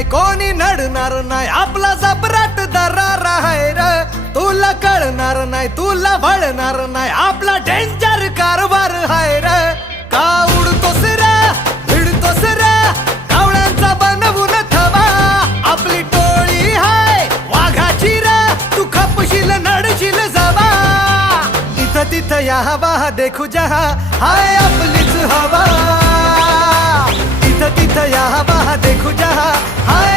नाही कोणी नडणार नाही आपला जबराट दरार आहे र तुला कळणार नाही तुला वळणार नाही आपला डेंजर कारभार आहे र का उडतोस रे भिडतोस रे कावळ्यांचा बनवून थवा आपली टोळी हाय वाघाची रे तू खपशील नडशील जवा इथं तिथं या हवा देखू जहा हाय आपलीच हवा इथं तिथं या हवा देखू जहा हाय